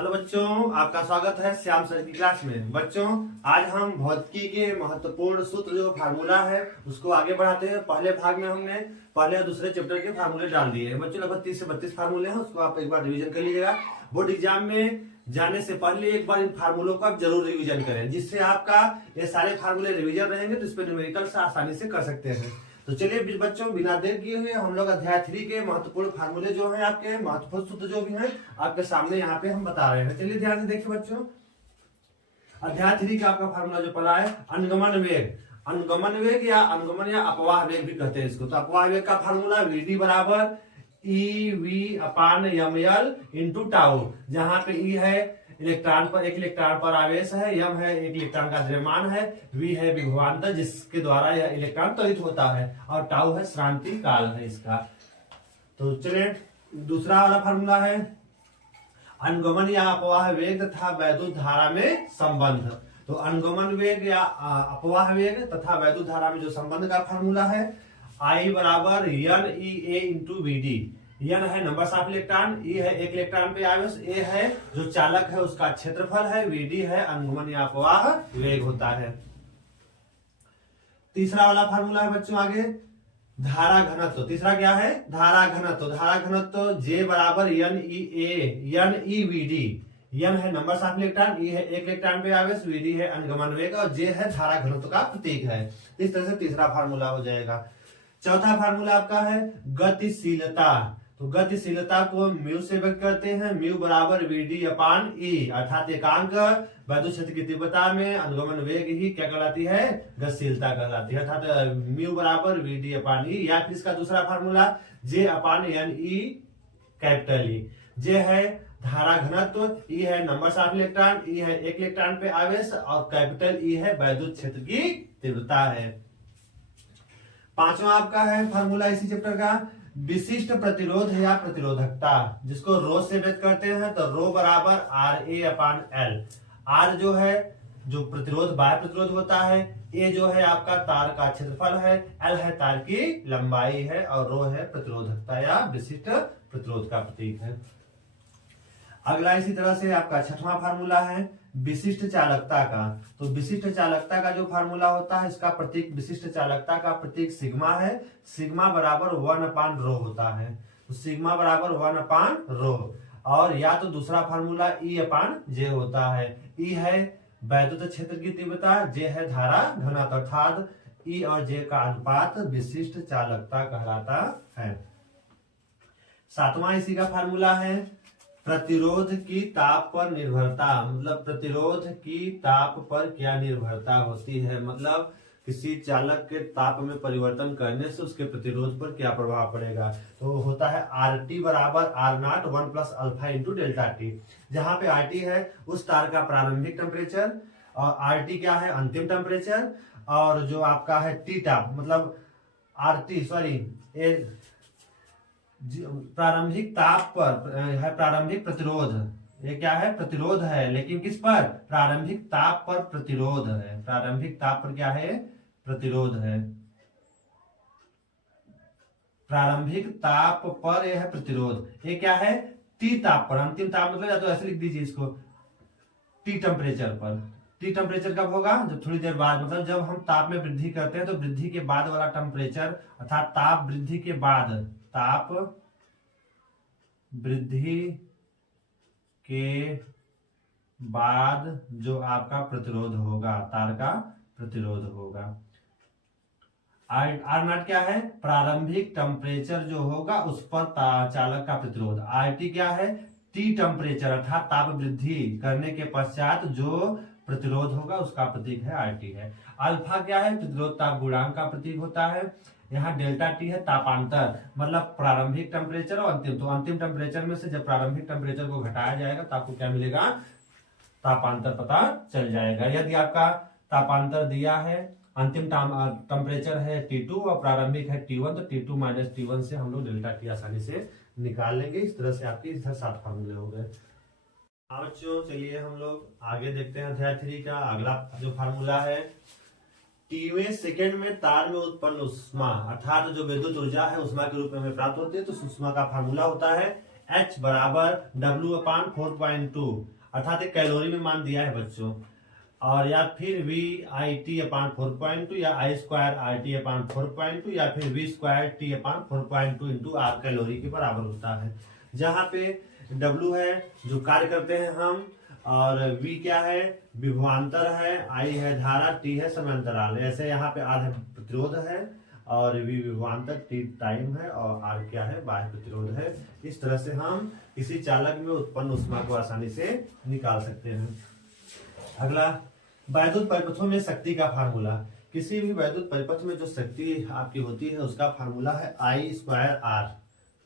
Hello बच्चों, आपका स्वागत है श्याम सर की क्लास में। बच्चों, आज हम भौतिकी के महत्वपूर्ण सूत्र जो फार्मूला है उसको आगे बढ़ाते हैं। पहले भाग में हमने पहले और दूसरे चैप्टर के फार्मूले डाल दिए हैं। बच्चों, लगभग 30 से 32 फार्मूले हैं, उसको आप एक बार रिवीजन कर लीजिएगा। बोर्ड एग्जाम में जाने से पहले एक बार इन फार्मूलों को आप जरूर रिवीजन करें, जिससे आपका ये सारे फार्मूले रिवीजन रहेंगे तो इस पर न्यूमेरिकल से आसानी से कर सकते हैं। तो चलिए बच्चों, बिना देर किए हुए हम लोग अध्याय 3 के महत्वपूर्ण फार्मूले जो हैं, आपके महत्वपूर्ण सूत्र जो भी हैं, आपके सामने यहाँ पे हम बता रहे हैं। चलिए ध्यान से देखिए बच्चों, अध्याय 3 का आपका फार्मूला जो पढ़ा है, अनुगमन वेग। अनुगमन वेग या अनुगमन या अपवाह वेग भी कहते हैं इसको। तो अपवाह वेग का फार्मूला वीडी बराबर EV/ml इंटू टाउ, जहां पे ई है इलेक्ट्रॉन पर, एक इलेक्ट्रॉन पर आवेश है, m है एक इलेक्ट्रॉन का द्रव्यमान है, v है विभवांतर जिसके द्वारा यह इलेक्ट्रॉन त्वरित होता है, और टाउ है श्रांति काल है इसका। तो चलिए दूसरा वाला फार्मूला है अनुगमन या अपवाह वेग तथा वैद्युत धारा में संबंध। तो अनुगमन वेग या अपवाह वेग तथा वैद्युत धारा में जो संबंध का फार्मूला है, I बराबर NEA इंटू VD। n है नंबर ऑफ इलेक्ट्रॉन, E है एक इलेक्ट्रॉन पे आवेश, A है जो चालक है उसका क्षेत्रफल है, VD है अनुगमन या अपवाह वेग होता है। तीसरा वाला फार्मूला है बच्चों आगे, धारा घनत्व। तीसरा क्या है? धारा घनत्व। धारा घनत्व J बराबर NEVD। n है नंबर ऑफ इलेक्ट्रॉन, E है एक इलेक्ट्रॉन पे आवेश, VD है अनुगमन वेग और J है धारा घनत्व का प्रतीक है। इस तरह से तीसरा फार्मूला हो जाएगा। चौथा फार्मूला आपका है गतिशीलता। तो गतिशीलता को म्यू से व्यक्त करते हैं, म्यू बराबर VD/E, अर्थात एकांक वैद्युत क्षेत्र की तीव्रता में अनुगमन वेग ही क्या कहलाती है? गतिशीलता कहलाती है, अर्थात म्यू बराबर VD/E। या फिर इसका दूसरा formula J/NE capital E। J है धारा घनत्व, E है नंबर ऑफ इलेक्ट्रॉन, E है एक इलेक्ट्रॉन पे आवेश और कैपिटल E है वैद्युत क्षेत्र की तीव्रता है। पांचवा आपका है फार्मूला इसी चैप्टर का, विशिष्ट प्रतिरोध या प्रतिरोधकता, जिसको रो से व्यक्त करते हैं। तो रो बराबर RA/L। R जो है जो प्रतिरोध बाह्य प्रतिरोध होता है, A जो है आपका तार का क्षेत्रफल है, L है तार की लंबाई है और रो है प्रतिरोधकता या विशिष्ट प्रतिरोध का प्रतीक है। अगला इसी तरह से आपका छठवां फार्मूला है विशिष्ट चालकता का। तो विशिष्ट चालकता का जो फार्मूला होता है, इसका प्रतीक, विशिष्ट चालकता का प्रतीक सिग्मा है। सिग्मा बराबर 1/ρ होता है। तो सिग्मा बराबर 1/ρ। और या तो दूसरा फार्मूला E/J होता है। E है वैद्युत क्षेत्र की तीव्रता, J है धारा घनत्व, अर्थात E और J का अनुपात विशिष्ट चालकता कहलाता है। सातवां इसी का फार्मूला है प्रतिरोध की ताप पर निर्भरता। मतलब प्रतिरोध की ताप पर क्या निर्भरता होती है, मतलब किसी चालक के ताप में परिवर्तन करने से उसके प्रतिरोध पर क्या प्रभाव पड़ेगा। तो होता है RT बराबर R0 1+α इंटू डेल्टा टी, जहां पे RT है उस तार का प्रारंभिक टेम्परेचर और RT क्या है अंतिम टेम्परेचर, और जो आपका है T ताप मतलब प्रारंभिक ताप पर है प्रारंभिक प्रतिरोध। ये क्या है? प्रतिरोध है, लेकिन किस पर? प्रारंभिक ताप पर प्रतिरोध है। प्रारंभिक ताप पर क्या है? प्रतिरोध है। प्रारंभिक ताप पर यह है प्रतिरोध। ये क्या है? T ताप पर। अंतिम ताप मतलब, या तो ऐसे लिख दीजिए इसको, T टेम्परेचर पर। T टेम्परेचर कब होगा? जब थोड़ी देर बाद, मतलब जब हम ताप में वृद्धि करते हैं तो वृद्धि के बाद वाला टेम्परेचर, अर्थात ताप वृद्धि के बाद, ताप वृद्धि के बाद जो आपका प्रतिरोध होगा, तार का प्रतिरोध होगा। R0 क्या है? प्रारंभिक टेम्परेचर जो होगा उस पर चालक का प्रतिरोध। RT क्या है? T टेम्परेचर अर्थात ताप वृद्धि करने के पश्चात जो प्रतिरोध होगा उसका प्रतीक है RT है। अल्फा क्या है? प्रतिरोध ताप गुणांक का प्रतीक होता है। यहाँ डेल्टा टी है तापांतर, मतलब प्रारंभिक टेम्परेचर और अंतिम। तो अंतिम टेम्परेचर में से जब प्रारंभिक टेम्परेचर को घटाया जाएगा तो आपको क्या मिलेगा? तापांतर पता चल जाएगा। यदि आपका तापांतर दिया है, अंतिम टेम्परेचर है T2 और प्रारंभिक है T1, तो T2 - T1 से हम लोग डेल्टा टी आसानी से निकाल लेंगे। इस तरह से आपके इधर 7 फार्मूले हो गए। बच्चों, चलिए हम लोग आगे देखते हैं अध्याय 3 का अगला जो फार्मूला है, Tवें सेकेंड में तार में उत्पन्न उष्मा, अर्थात जो विद्युत ऊर्जा है उष्मा के रूप में हमें प्राप्त होती है। तो उष्मा का फार्मूला होता है H बराबर W/4.2 अर्थात एक कैलोरी में मान दिया है बच्चों, और या फिर VIT/4.2 या I²RT/4.2 या फिर V²T/4.2 इंटू R कैलोरी के बराबर होता है। जहाँ पे W है जो कार्य करते हैं हम, और V क्या है विभवांतर है, I है धारा, T है समयांतराल। ऐसे यहाँ पे R है प्रतिरोध है, और V विभवांतर, T टाइम है, और R क्या है बाह्य प्रतिरोध है। इस तरह से हम किसी चालक में उत्पन्न ऊष्मा को आसानी से निकाल सकते हैं। अगला, वैद्युत परिपथों में शक्ति का फार्मूला। किसी भी वैद्युत परिपथ में जो शक्ति आपकी होती है उसका फार्मूला है I²R,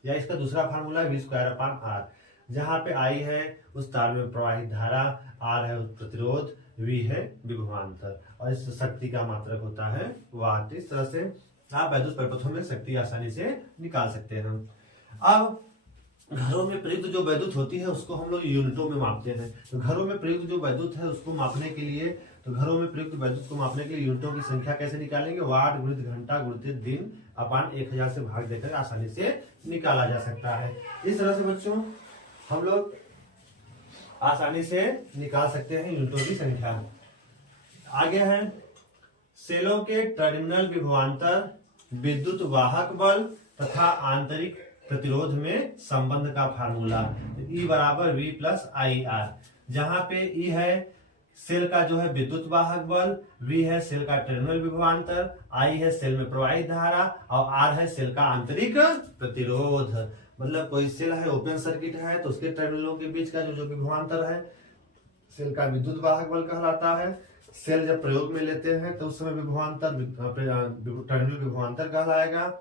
या इसका दूसरा फार्मूला है V²/R। जहाँ पे I है उस तार में प्रवाहित धारा, R है प्रतिरोध, V है विभवांतर, और इस शक्ति का मात्रक होता है वाट। इस तरह से आप वैद्युत परिपथों में शक्ति आसानी से निकाल सकते हैं। अब घरों में प्रयुक्त जो वैद्युत होती है उसको हम लोग यूनिटों में मापते हैं। तो घरों में प्रयुक्त जो वैद्युत है उसको मापने के लिए, तो घरों में प्रयुक्त वैद्युत को मापने के लिए यूनिटों की संख्या कैसे निकालेंगे? वाट गुणित घंटा गुणित दिन अपान 1000 से भाग देकर आसानी से निकाला जा सकता है। इस तरह से बच्चों हम लोग आसानी से निकाल सकते हैं यूनिटों की संख्या। आगे है सेलों के टर्मिनल विभवांतर, विद्युत वाहक बल तथा आंतरिक प्रतिरोध में संबंध का फार्मूला। E बराबर V+IR, जहां पे E है सेल का जो है विद्युत वाहक बल, V है सेल का टर्मिनल विभवांतर, I है सेल में प्रवाहित धारा, और R है सेल का आंतरिक प्रतिरोध। मतलब कोई सेल है ओपन सर्किट है तो उसके टर्मिनलों के बीच का जो विभवांतर है सेल का विद्युत वाहक बल कहलाता है। सेल जब प्रयोग में लेते हैं तो उस समय विभवांतर टर्मिनल विभवांतर कहलाएगा,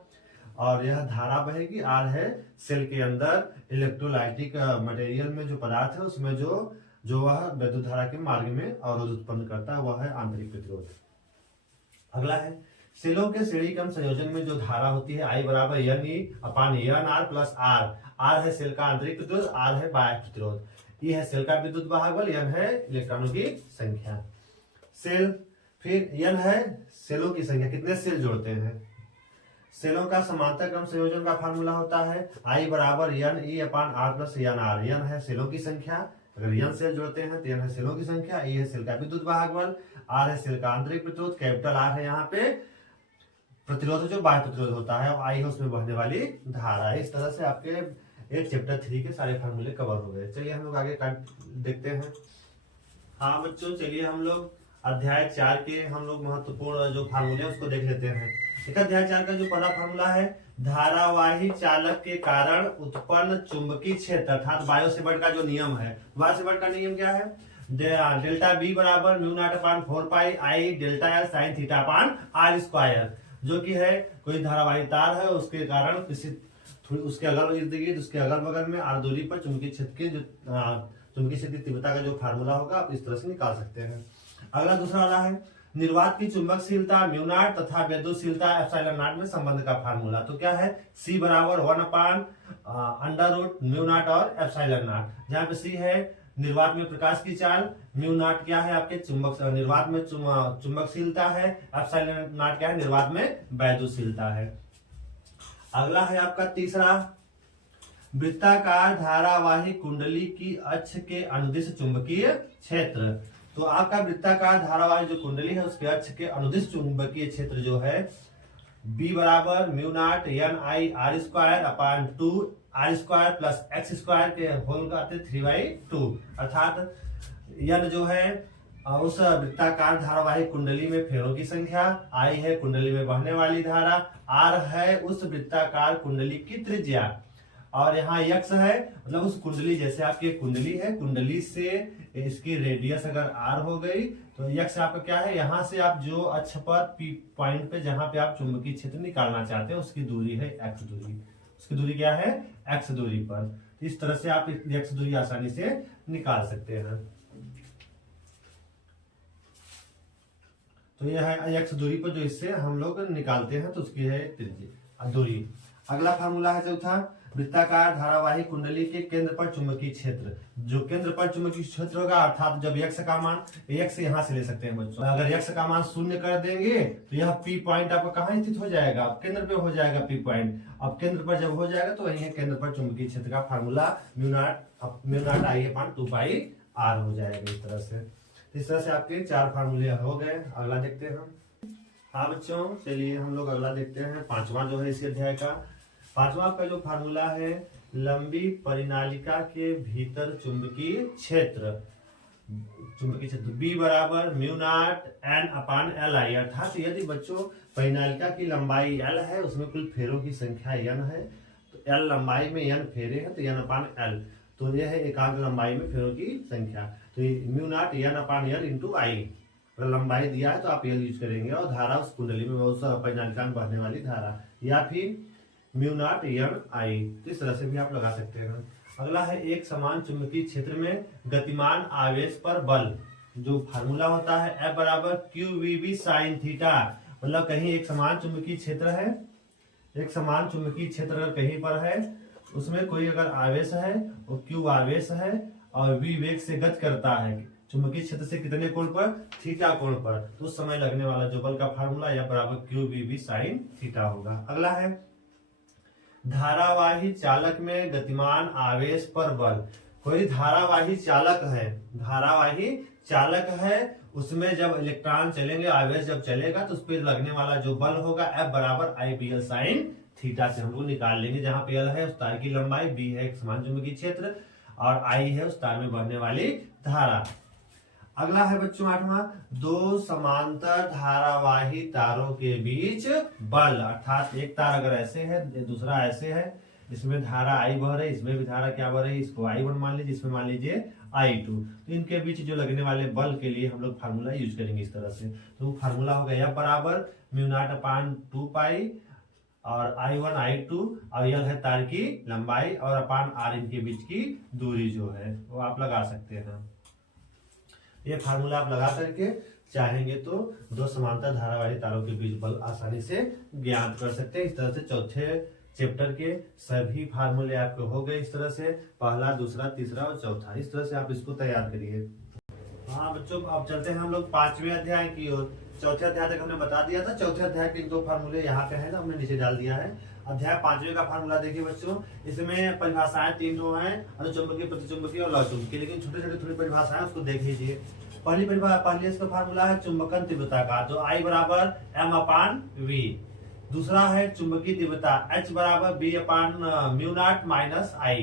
और यह धारा बहेगी। R है सेल के अंदर इलेक्ट्रोलाइटिक मटेरियल में जो पदार्थ है उसमें जो वह विद्युत धारा के मार्ग में अवरोध उत्पन्न करता है वह है आंतरिक प्रतिरोध। अगला है सेलों के श्रेणी क्रम संयोजन में जो धारा होती है I बराबर NE/NR प्लस R। R है सेल का आंतरिक प्रतिरोध, R है बाह्य प्रतिरोध, E है सेल का विद्युत वाहक बल, N है इलेक्ट्रॉनों की संख्या। सेल, फिर N है सेलों की संख्या, कितने सेल जोड़ते हैं। सेलों का समांतर क्रम संयोजन का फार्मूला होता है I बराबर NE/R प्लस NR। N है सेलों की संख्या, अगर N सेल जोड़ते हैं तो N है सेलों की संख्या, E है सेल का विद्युत वाहक बल, R है सेल का आंतरिक प्रतिरोध, कैपिटल R है यहाँ पे प्रतिरोध जो बाह्य प्रतिरोध होता है, और I है उसमें बहने वाली धारा। इस तरह से आपके एक चैप्टर 3 के सारे फार्मूले कवर हो गए। चलिए हम लोग आगे देखते हैं। हाँ बच्चों, चलिए हम लोग अध्याय 4 के हम लोग महत्वपूर्ण जो फार्मूले उसको देख लेते हैं। एक अध्याय 4 का जो पहला फार्मूला है, धारावाही चालक के कारण उत्पन्न चुंबकीय क्षेत्र अर्थात बायो सेवर्ट का जो नियम है, बायो सेवर्ट का नियम क्या है? डेल्टा बी बराबर μ0/4 pi I delta L sine θ/r², जो कि है कोई धारावाही तार है उसके कारण किसी उसके अगल इर्द गिर्द उसके अगल बगल में r दूरी पर चुंबकीय क्षेत्र के जो चुंबकीय क्षेत्र की तीव्रता का जो फार्मूला होगा आप इस तरह से निकाल सकते हैं। अगला दूसरा वाला है निर्वात की चुंबकशीलता μ0 तथा विद्युतशीलता ε0 में संबंध का फार्मूला। तो क्या है? C बराबर 1/√μ0 और ε0, जहाँ पे C है निर्वात में प्रकाश की चाल, μ0 क्या है आपके चुंबक निर्वात में चुंबकशीलता है, ε0 क्या है निर्वात में वैद्युतशीलता है। अगला है आपका तीसरा, वृत्ताकार धारावाही कुंडली की अक्ष के अनुदिश चुंबकीय क्षेत्र। तो आपका वृत्ताकार धारावाही जो कुंडली है उसके अक्ष के अनुदिश चुंबकीय क्षेत्र जो है B बराबर μ0 NI/r² r² प्लस x² के होल करते 3/2, अर्थात N जो है उस वृत्ताकार धारावाही कुंडली में फेरों की संख्या, I है कुंडली में बहने वाली धारा, R है उस वृत्ताकार कुंडली की त्रिज्या, और यहाँ x है मतलब उस कुंडली जैसे आपकी कुंडली है, कुंडली से इसकी रेडियस अगर r हो गई तो x आपका क्या है, यहाँ से आप जो अक्ष पर P पॉइंट पे जहां पे आप चुंबकीय क्षेत्र निकालना चाहते हैं उसकी दूरी है x दूरी, उसकी दूरी क्या है x दूरी पर। इस तरह से आप x दूरी आसानी से निकाल सकते हैं। तो यह है x दूरी पर जो इससे हम लोग निकालते हैं तो उसकी है त्रिज्या दूरी। अगला फार्मूला है चौथा, वृत्ताकार धारावाही कुंडली के केंद्र पर चुंबकीय क्षेत्र। जो केंद्र पर चुंबकीय क्षेत्र होगा, अर्थात जब x का मान, x यहाँ से ले सकते हैं बच्चों, अगर x का मान 0 कर देंगे तो यह P पॉइंट आपका कहाँ स्थित हो जाएगा, केंद्र पे हो जाएगा P पॉइंट। अब केंद्र पर जब हो जाएगा तो वही केंद्र पर चुंबकीय क्षेत्र का formula mu naught I upon 2 pi r हो जाएगा। इस तरह से आपके 4 फार्मूले हो गए। अगला देखते हैं हम। हाँ बच्चों, चलिए हम लोग अगला देखते हैं, 5वां जो है इसी अध्याय का। 5वां का जो फार्मूला है, लंबी परिनालिका के भीतर चुंबकीय क्षेत्र B बराबर म्यू नॉट N अपान LI। अर्थात यदि बच्चों परिनालिका की लंबाई L है, उसमें कुल फेरों की संख्या N है, तो L लंबाई में N फेरे हैं तो N अपान L, तो यह है एकांक लंबाई में फेरों की संख्या। तो म्यू नॉट N अपान L इंटू आई, लंबाई दिया है तो आप L यूज करेंगे, और धारा उस कुंडली में उस परिनालिका में बहने वाली धारा, या फिर म्यू नॉट N आई, तो इस तरह से भी आप लगा सकते हैं। अगला है, एक समान चुंबकीय क्षेत्र में गतिमान आवेश पर बल। जो फार्मूला होता है F बराबर QVB साइन थीटा, मतलब कहीं एक समान चुंबकीय क्षेत्र है, एक समान चुंबकीय क्षेत्र अगर कहीं पर है, उसमें कोई अगर आवेश है, वो Q आवेश है और V वेग से गति करता है चुंबकीय क्षेत्र से कितने कोण पर, थीटा कोण पर, तो उस समय लगने वाला जो बल का फार्मूला F बराबर QVB साइन थीटा होगा। अगला है, धारावाही चालक में गतिमान आवेश पर बल। कोई धारावाही चालक है, धारावाही चालक है, उसमें जब इलेक्ट्रॉन चलेंगे, आवेश जब चलेगा तो उस पर लगने वाला जो बल होगा F बराबर IBL साइन थीटा से हम लोग निकाल लेंगे, जहां पे L है उस तार की लंबाई, B है एक समान चुंबकीय क्षेत्र, और I है उस तार में बहने वाली धारा। अगला है बच्चों 8वां, दो समांतर धारावाही तारों के बीच बल। अर्थात एक तार अगर ऐसे है, दूसरा ऐसे है, इसमें धारा I बह रही, इसमें भी धारा क्या बह रही, इसको I1 मान लीजिए, इसमें मान लीजिए I2, तो इनके बीच जो लगने वाले बल के लिए हम लोग फार्मूला यूज करेंगे इस तरह से। तो फार्मूला होगा F बराबर म्यू नॉट अपान 2 पाई और I1 I2, और यह है तार की लंबाई, और अपान R इनके बीच की दूरी जो है वो आप लगा सकते हैं। ये फार्मूला आप लगा करके चाहेंगे तो दो समांतर धारावाही तारों के बीच बल आसानी से ज्ञात कर सकते हैं। इस तरह से चौथे चैप्टर के सभी फार्मूले आपके हो गए। इस तरह से पहला, दूसरा, तीसरा और चौथा, इस तरह से आप इसको तैयार करिए। हाँ बच्चों, अब चलते हैं हम लोग 5वें अध्याय की ओर। चौथे अध्याय तक हमने बता दिया था, चौथे अध्याय के 2 फार्मूले यहाँ पे है ना, हमने नीचे डाल दिया है। अध्याय 5वें का फार्मूला देखिए बच्चों, इसमें परिभाषाएं 3 हैं, अनुचुंबकीय, प्रतिचुंबकीय और लचुंबकीय, लेकिन छोटे छोटे थोड़ी परिभाषाएं उसको देख लीजिए। पहली इसका फार्मूला है चुंबकन तीव्रता का, तो I बराबर M अपान V। दूसरा है चुंबकीय तीव्रता, H बराबर B upon mu not minus I।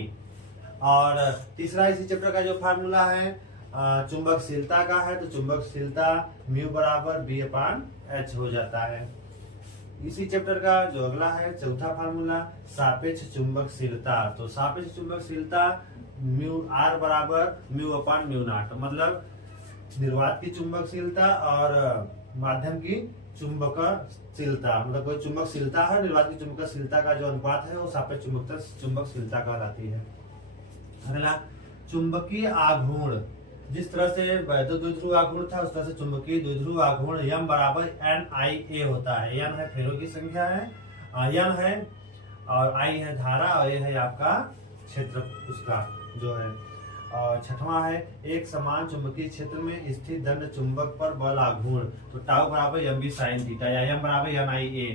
और तीसरा इसी चैप्टर का जो फार्मूला है चुंबकशीलता का है, तो चुंबकशीलता म्यू बराबर B अपान H हो जाता है। इसी चैप्टर का जो अगला है चौथा फार्मूला, सापेक्ष चुंबकशीलता, तो सापेक्ष चुंबकशीलता म्यू R बराबर म्यू अपान म्यू नॉट, मतलब निर्वात की चुंबकशीलता और माध्यम की चुंबकशीलता, मतलब कोई चुंबकशीलता है, निर्वात की चुंबकशीलता का जो अनुपात है वो सापेक्ष चुंबकशीलता कहलाती है। अगला, चुंबकीय आघूर्ण, जिस तरह से वैद्युत द्विध्रुव आघूर्ण था, उस तरह से चुंबकीय द्विध्रुव आघूर्ण M बराबर NIA होता है। N है फेरों की संख्या है, N है और I है धारा, और ये है आपका क्षेत्र उसका जो है। और 6वां है, एक समान चुंबकीय क्षेत्र में स्थित दंड चुंबक पर बल आघूर्ण, तो टाउ बराबर MB साइन थीटा, या M बराबर NIA।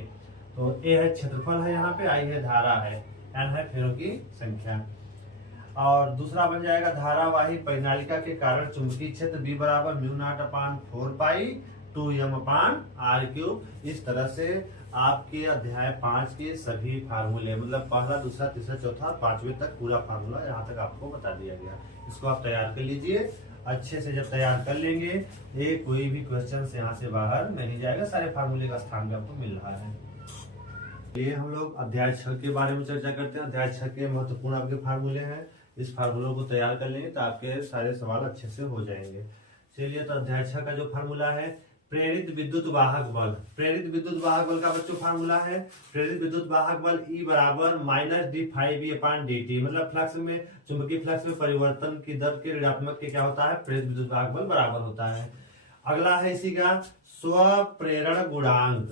तो A है क्षेत्रफल है, यहाँ पे I है धारा है, N है फेरों की संख्या। और दूसरा बन जाएगा धारावाही परिनालिका के कारण चुंबकीय क्षेत्र B बराबर म्यू नॉट अपान 4 पाई 2M अपान R क्यूब। इस तरह से आपके अध्याय 5 के सभी फार्मूले, मतलब पहला, दूसरा, तीसरा, चौथा, 5वें तक पूरा फार्मूला यहाँ तक आपको बता दिया गया। इसको आप तैयार कर लीजिए अच्छे से। जब तैयार कर लेंगे, ये कोई भी क्वेश्चन यहाँ से बाहर नहीं जाएगा, सारे फार्मूले का स्थान भी आपको मिल रहा है। ये हम लोग अध्याय 6 के बारे में चर्चा करते हैं। अध्याय 6 के महत्वपूर्ण आपके फार्मूले हैं, इस फार्मूलों को तैयार कर लेंगे तो आपके सारे सवाल अच्छे से हो जाएंगे। चलिए, तो अध्याय 6 का जो फार्मूला है, प्रेरित विद्युत वाहक बल। प्रेरित विद्युत वाहक बल का बच्चों फार्मूला है, प्रेरित विद्युत वाहक बल E बराबर माइनस d∅b अपान dt, मतलब फ्लक्स में, चुंबकीय फ्लक्स में परिवर्तन की दर के ऋणात्मक के क्या होता है, प्रेरित विद्युत वाहक बल बराबर होता है। अगला है इसी का स्व प्रेरण गुणांक।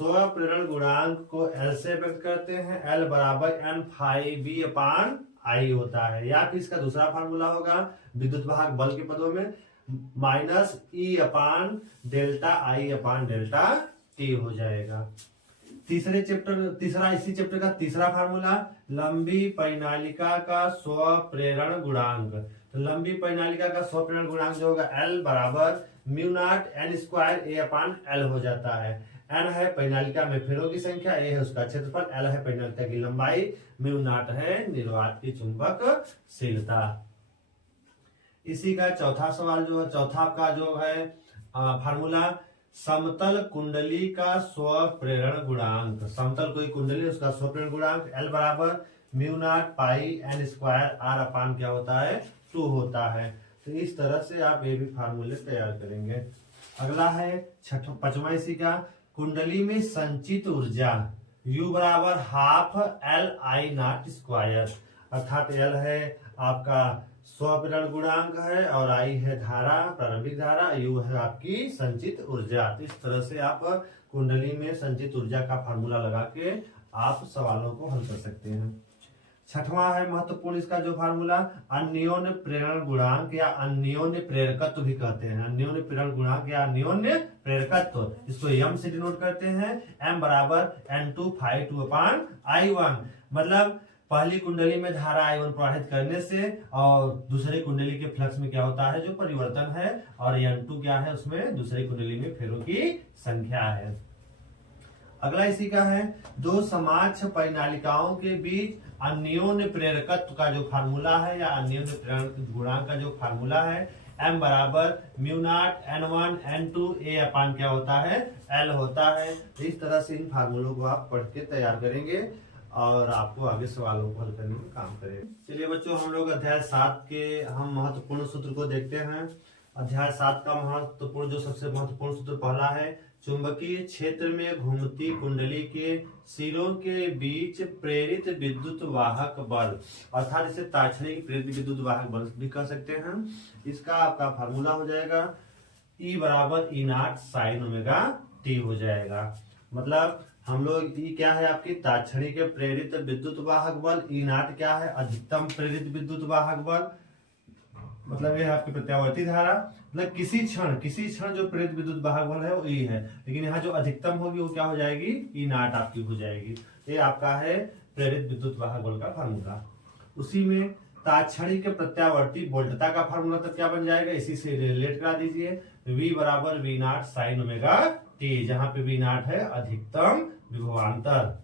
स्वप्रेरण गुणांक को L से व्यक्त करते हैं। L बराबर N phi B upon I होता है। या फिर इसका दूसरा फार्मूला होगा विद्युत वाहक बल के पदों में minus E upon delta I upon delta T हो जाएगा। इसी चैप्टर का तीसरा फार्मूला लंबी परिनालिका का स्वप्रेरण गुणांक। तो लंबी परिनालिका का स्वप्रेरण गुणांक जो होगा L बराबर mu naught N square A upon L हो जाता है। N है परिनालिका में फेरों की संख्या, A है उसका क्षेत्रफल, L है परिनालिका की लंबाई, म्यू नॉट है निर्वात की चुंबकशीलता। इसी का चौथा सवाल जो है, चौथा का जो है फार्मूला समतल कुंडली का स्वप्रेरण गुणांक। समतल कोई कुंडली उसका स्वप्रेरण गुणांक L बराबर म्यू नॉट पाई N स्क्वायर R अपान क्या होता है 2 होता है। तो इस तरह से आप ये भी फार्मूले तैयार करेंगे। अगला है पांचवा इसी का कुंडली में संचित ऊर्जा U बराबर half L I not square, अर्थात L है आपका स्वप्रेरण गुणांक है और I है धारा, प्रारंभिक धारा, U है आपकी संचित ऊर्जा। इस तरह से आप कुंडली में संचित ऊर्जा का फार्मूला लगा के आप सवालों को हल कर सकते हैं। छठवां है महत्वपूर्ण इसका जो फार्मूला अन्योन्य प्रेरण गुणांक या अन्योन्य प्रेरकत्व भी कहते हैं। अन्योन्य प्रेरण गुणांक या अन्योन्य प्रेरकत्व, इसको m से डिनोट करते हैं। m बराबर N2 फाई 2 अपान I1, मतलब पहली कुंडली में धारा I1 प्रवाहित करने से और दूसरे कुंडली के फ्लक्स में क्या होता है जो परिवर्तन है, और N2 क्या है उसमें दूसरे कुंडली में फेरों की संख्या है। अगला इसी का है दो समाक्ष परिनालिकाओं के बीच अन्योन्य प्रेरकत्व का जो फार्मूला है या अन्योन्य प्रेरण गुणांक का जो फार्मूला है m बराबर mu naught N1 N2 A अपान क्या होता है L होता है। तो इस तरह से इन फार्मूलों को आप पढ़ के तैयार करेंगे और आपको आगे सवालों को हल करने में काम करेंगे। चलिए बच्चों, हम लोग अध्याय 7 के हम महत्वपूर्ण सूत्र को देखते हैं। अध्याय 7 का महत्वपूर्ण जो सबसे महत्वपूर्ण सूत्र पहला है, चुंबकीय क्षेत्र में घूमती कुंडली के सिरों के बीच प्रेरित विद्युत वाहक बल, अर्थात इसे ताक्षणिक प्रेरित विद्युत वाहक बल भी कह सकते हैं। इसका आपका फार्मूला हो जाएगा E बराबर E not sine omega T हो जाएगा। मतलब हम लोग E क्या है आपकी ताक्षणिक प्रेरित विद्युत वाहक बल, E नॉट क्या है अधिकतम प्रेरित विद्युत वाहक बल, मतलब ये आपकी प्रत्यावर्ती धारा, मतलब किसी क्षण जो प्रेरित विद्युत वाहक बल है वो E है, लेकिन यहाँ जो अधिकतम होगी वो क्या हो जाएगी E नॉट आपकी हो जाएगी। ये आपका है प्रेरित विद्युत वाहक बल का फार्मूला। उसी में ताक्षणिक प्रत्यावर्ती वोल्टता का फार्मूला तब क्या बन जाएगा, इसी से रिलेट करा दीजिए। V बराबर V not sine omega T, जहां पे V नॉट है अधिकतम विभवांतर।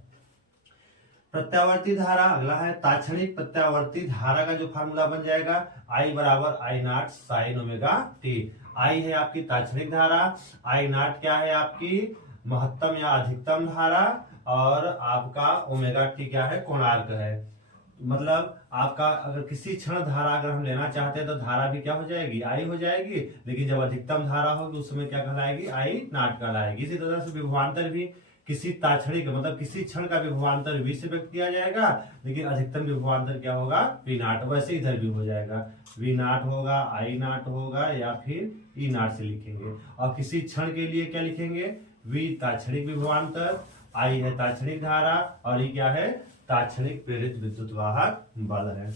प्रत्यावर्ती धारा अगला है ताक्षणिक प्रत्यावर्ती धारा का जो फार्मूला बन जाएगा I बराबर I not sine omega T। I है आपकी ताक्षणिक धारा, I नॉट क्या है आपकी महत्तम या अधिकतम धारा, और आपका ओमेगा T क्या है कोणार्क है। मतलब आपका अगर किसी क्षण धारा अगर हम लेना चाहते हैं तो धारा भी क्या हो जाएगी I हो जाएगी, लेकिन जब अधिकतम धारा होगी उस समय क्या कहलाएगी I नॉट कहलाएगी। इसी तरह से विभवांतर भी किसी ताक्षणिक मतलब किसी क्षण का विभवांतर V से व्यक्त किया जाएगा, लेकिन अधिकतम विभवांतर क्या होगा V नॉट। वैसे इधर भी हो जाएगा, V नॉट होगा, I नॉट होगा या फिर E नॉट से लिखेंगे। और किसी क्षण के लिए क्या लिखेंगे, V ताक्षणिक विभवांतर, I है ताक्षणिक धारा और E क्या है ताक्षणिक प्रेरित विद्युत वाहक बल है।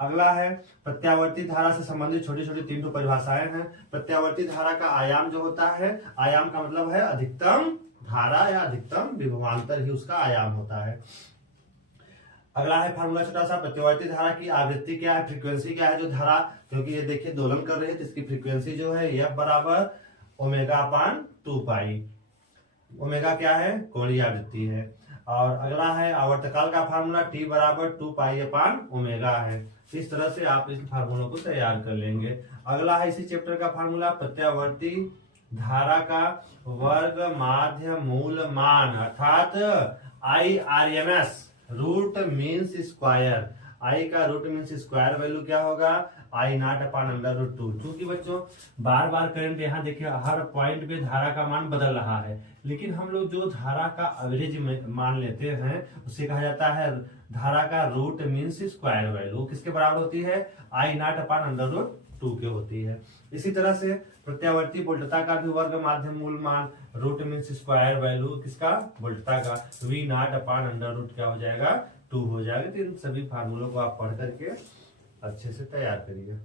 अगला है प्रत्यावर्ती धारा से संबंधित छोटी छोटी 3 परिभाषाएं हैं। प्रत्यावर्ती धारा का आयाम जो होता है, आयाम का मतलब है अधिकतम धारा या अधिकतम विभवांतर ही उसका आयाम होता है। अगला है फार्मूला छोटा सा, प्रत्यावर्ती धारा की आवृत्ति क्या है, फ्रीक्वेंसी क्या है जो धारा, क्योंकि ये देखिए दोलन कर रही है तो इसकी फ्रीक्वेंसी जो है F बराबर ओमेगा अपान 2 पाई। ओमेगा क्या है कोणीय आवृत्ति है। और अगला है आवर्तकाल का फार्मूला T बराबर 2 पाई अपान ओमेगा है। इस तरह से आप इस फार्मूलों को तैयार कर लेंगे। अगला है इसी चैप्टर का फार्मूला प्रत्यावर्ती धारा का वर्ग माध्य मूल मान, अर्थात IRMS रूट मीन्स स्क्वायर, आई का रूट मीन्स स्क्वायर वैल्यू क्या होगा, आई नॉट अपान अंडर रूट 2। चूंकि बच्चों बार बार करंट यहाँ देखिए हर पॉइंट पे धारा का मान बदल रहा है, लेकिन हम लोग जो धारा का एवरेज मान लेते हैं उसे कहा जाता है धारा का रूट मीन्स स्क्वायर वैल्यू किसके बराबर होती है, आई नॉट अपान अंडर रूट 2 के होती है। इसी तरह से प्रत्यावर्ती वोल्टता का भी वर्ग माध्यम मूल मान रूट मीन्स स्क्वायर वैल्यू किसका, वोल्टता का, V naught upon under root क्या हो जाएगा, 2 हो जाएगा। तो इन सभी फार्मूलों को आप पढ़ करके अच्छे से तैयार करिए।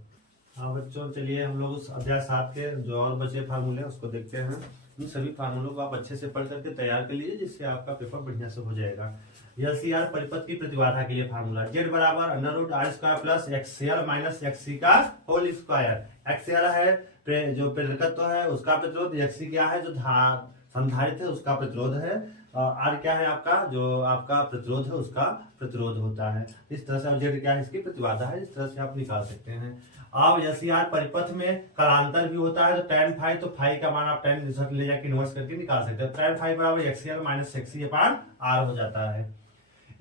हाँ बच्चों चलिए हम लोग उस अध्याय 7 के जो और बचे फार्मूले उसको देखते हैं। इन सभी फार्मूलों को आप अच्छे से पढ़ करके तैयार कर लीजिए, जिससे आपका पेपर बढ़िया से हो जाएगा। एलसीआर परिपथ की प्रतिबाधा के लिए फार्मूला, जेड बराबर under root R square plus X L minus X C का होल स्क्वायर। एक्सएल है जो प्रेरकत्व है उसका प्रतिरोध, एक्ससी क्या है जो संधारित है उसका प्रतिरोध है, और आर क्या है आपका जो आपका प्रतिरोध है उसका प्रतिरोध होता है। इस तरह से जेड क्या है इसकी प्रतिबाधा है, इस तरह से आप निकाल सकते हैं। अब एलसीआर परिपथ में कालांतर भी होता है, तो tan फाई, तो फाई का मान आप tan रिजल्ट ले जाके इन्वर्स करके निकाल सकते हैं। tan फाई बराबर X L minus X C upon R हो जाता है।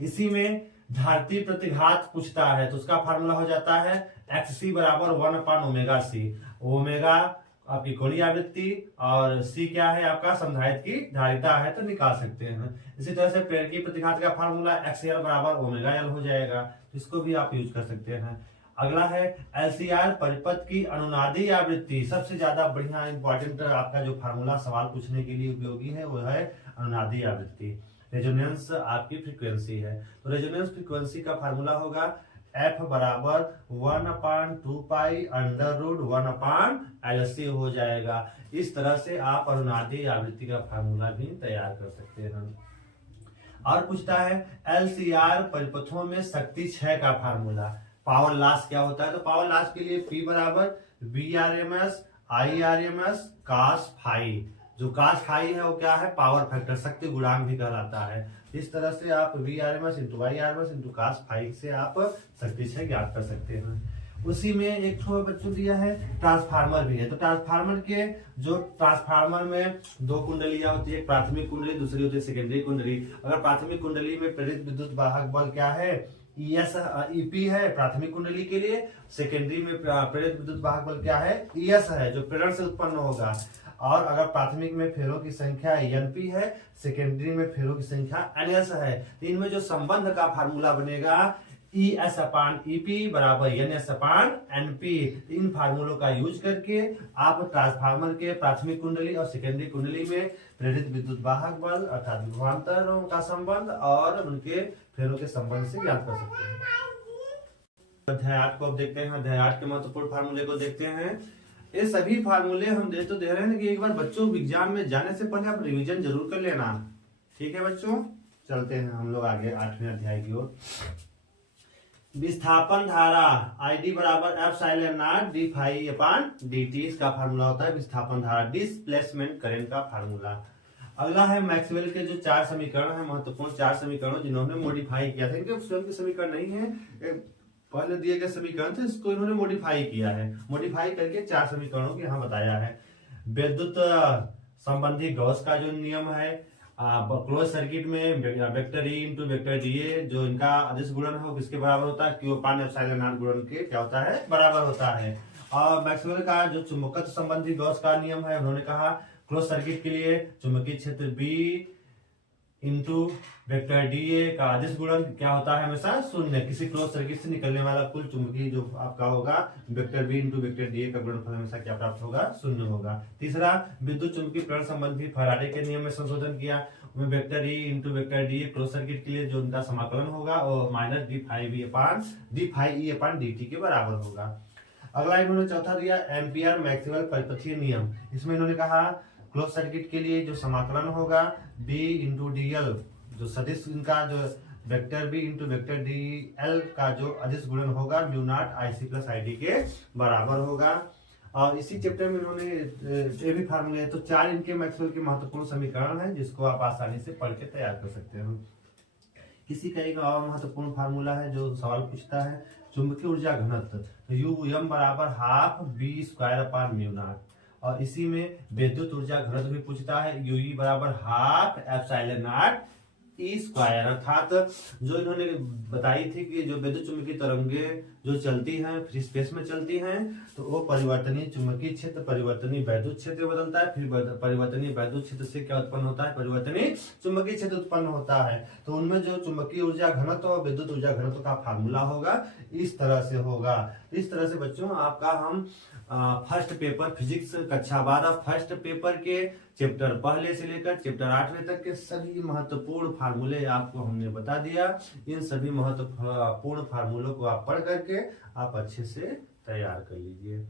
इसी में धारती प्रतिघात पूछता है तो उसका फार्मूला हो जाता है एक्ससी बराबर 1 अपान ओमेगा सी। ओमेगा आपकी कोणीय आवृत्ति और सी क्या है आपका संधारित्र की धारिता है, तो निकाल सकते हैं। इसी तरह से प्रेरकी प्रतिघात का फार्मूला एक्सएल बराबर ओमेगा एल हो जाएगा, तो इसको भी आप यूज कर सकते हैं। अगला है एलसीआर परिपथ की अनुनादी आवृत्ति। सबसे ज्यादा बढ़िया इंपॉर्टेंट आपका जो फार्मूला सवाल पूछने के लिए उपयोगी है वो है अनुनादी आवृत्ति। रेजोनेंस आपकी फ्रीक्वेंसी है, तो रेजोनेंस फ्रीक्वेंसी का फार्मूला होगा एफ बराबर 1 अपान 2 पाई अंडर रूट 1 अपान एलसी हो जाएगा। इस तरह से आप अनुनादी आवृत्ति का फार्मूला भी तैयार कर सकते हैं। और पूछता है एलसीआर परिपथों में शक्ति क्षय का फार्मूला। पावर लॉस क्या होता है, तो पावर लॉस के लिए P बराबर B R M S I R M S cos phi. जो कास फाई है वो क्या है, पावर फैक्टर, शक्ति गुणांक भी कहलाता है। इस तरह से आप V R M S into Y R M S into cos phi से आप शक्ति क्षय ज्ञात कर सकते हैं। उसी में एक ठो बच्चों दिया है ट्रांसफार्मर भी है, तो ट्रांसफार्मर के जो ट्रांसफार्मर में दो कुंडलियां होती है, प्राथमिक कुंडली दूसरी होती है सेकेंडरी कुंडली। अगर प्राथमिक कुंडली में प्रेरित विद्युत वाहक बल क्या है, ईपी है प्राथमिक कुंडली के लिए, सेकेंडरी में प्रेरित विद्युत वाहक बल क्या है, ईएस है जो प्रेरण से उत्पन्न होगा। और अगर प्राथमिक में फेरों की संख्या एनपी है, सेकेंडरी में फेरों की संख्या एनएस है, तो इनमें जो संबंध का फार्मूला बनेगा ES अपान EP बराबर NS अपान NP। इन फार्मूलों का यूज करके आप ट्रांसफार्मर के प्राथमिक कुंडली और सेकेंडरी कुंडली में प्रेरित विद्युत वाहक बल अर्थात विभवांतरों का संबंध और उनके फेरों के संबंध से ज्ञात कर सकते हैं। अध्याय 8 को अब देखते हैं। अध्याय 8 के महत्वपूर्ण फार्मूले को देखते हैं। ये सभी फार्मूले हम दे रहे हैं कि एक बार बच्चों एग्जाम में जाने से पहले आप रिवीजन जरूर कर लेना, ठीक है बच्चों। चलते हैं हम लोग आगे 8वें अध्याय की ओर। विस्थापन धारा ID बराबर epsilon naught D phi upon dt, इसका फार्मूला होता है विस्थापन धारा। डिस्प्लेसमेंट करंट का फार्मूला। अगला है मैक्सवेल के जो 4 समीकरण है, महत्वपूर्ण 4 समीकरण जिन्होंने मॉडिफाई किया था। इनके स्वयं के समीकरण नहीं है, पहले दिए गए समीकरण थे, इसको इन्होंने मॉडिफाई किया है। मॉडिफाई करके 4 समीकरणों को यहाँ बताया है। विद्युत संबंधी गॉस का जो नियम है, क्लोज सर्किट में vector E into vector D ए, जो इनका अदिश गुणन है वो किसके बराबर होता है, क्यू अपान एप्सिलॉन नॉट गुणन के क्या होता है, बराबर होता है। और मैक्सवेल का जो चुंबकत्व संबंधी गॉस का नियम है, उन्होंने कहा क्लोज सर्किट के लिए चुंबकीय क्षेत्र B into vector D A का अदिश गुणन क्या होता है, हमेशा शून्य। किसी क्लोज सर्किट से निकलने वाला कुल चुंबकीय जो आपका होगा vector B into vector D A का गुणनफल हमेशा क्या प्राप्त होगा, शून्य होगा। तीसरा, विद्युत चुंबकीय प्रेरण संबंधी फैराडे के नियम में संशोधन किया, vector E into vector D ए क्लोज सर्किट के लिए जो उनका समाकलन होगा वो माइनस डी फाई ई अपान डी टी के बराबर होगा। अगला इन्होंने चौथा दिया एम्पियर मैक्सवेल परिपथीय नियम। इसमें इन्होंने कहा क्लोज सर्किट के लिए जो समाकलन होगा बी इंटू डी एल, जो सदिश इनका जो vector B into vector D L का जो अदिश गुणन होगा mu naught I C plus I D के बराबर होगा। और इसी चैप्टर में इन्होंने ये भी फार्मूले, तो 4 इनके मैक्सवेल के महत्वपूर्ण समीकरण है जिसको आप आसानी से पढ़ के तैयार कर सकते हैं। किसी का एक और महत्वपूर्ण फार्मूला है जो सवाल पूछता है चुंबकीय ऊर्जा घनत्व, तो यू एम बराबर half B square upon mu naught. और इसी में विद्युत ऊर्जा घनत्व भी पूछता है, यूई बराबर half epsilon not E square, अर्थात जो इन्होंने बताई थी कि जो विद्युत चुम्बकीय तरंगे जो चलती हैं फ्री स्पेस में चलती हैं तो वो परिवर्तनीय चुंबकीय क्षेत्र परिवर्तनीय वैद्युत क्षेत्र बदलता है, फिर परिवर्तनीय वैद्युत क्षेत्र से क्या उत्पन्न होता है, परिवर्तनीय चुंबकीय क्षेत्र उत्पन्न होता है। तो उनमें जो चुंबकीय ऊर्जा घनत्व और विद्युत ऊर्जा घनत्व का फार्मूला होगा इस तरह से होगा। इस तरह से बच्चों आपका हम फर्स्ट पेपर फिजिक्स कक्षा 12 फर्स्ट पेपर के चैप्टर पहले से लेकर चैप्टर 8वें तक के सभी महत्वपूर्ण फार्मूले आपको हमने बता दिया। इन सभी महत्वपूर्ण फार्मूलों को आप पढ़ करके आप अच्छे से तैयार कर लीजिए।